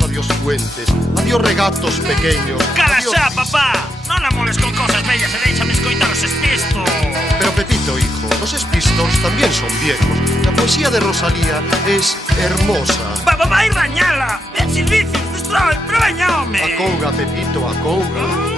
adiós, adiós fuentes, adiós regatos pequeños. Cala adiós... xa, papá! Non amoles con cosas bellas e déixame escoitar os Spisto. Pero Pepito, hijo, los Spistols también son viejos. La poesía de Rosalía es hermosa. Vai rañala! Ben servicios, destrói, pero veña, home! Acouga, Pepito, acouga.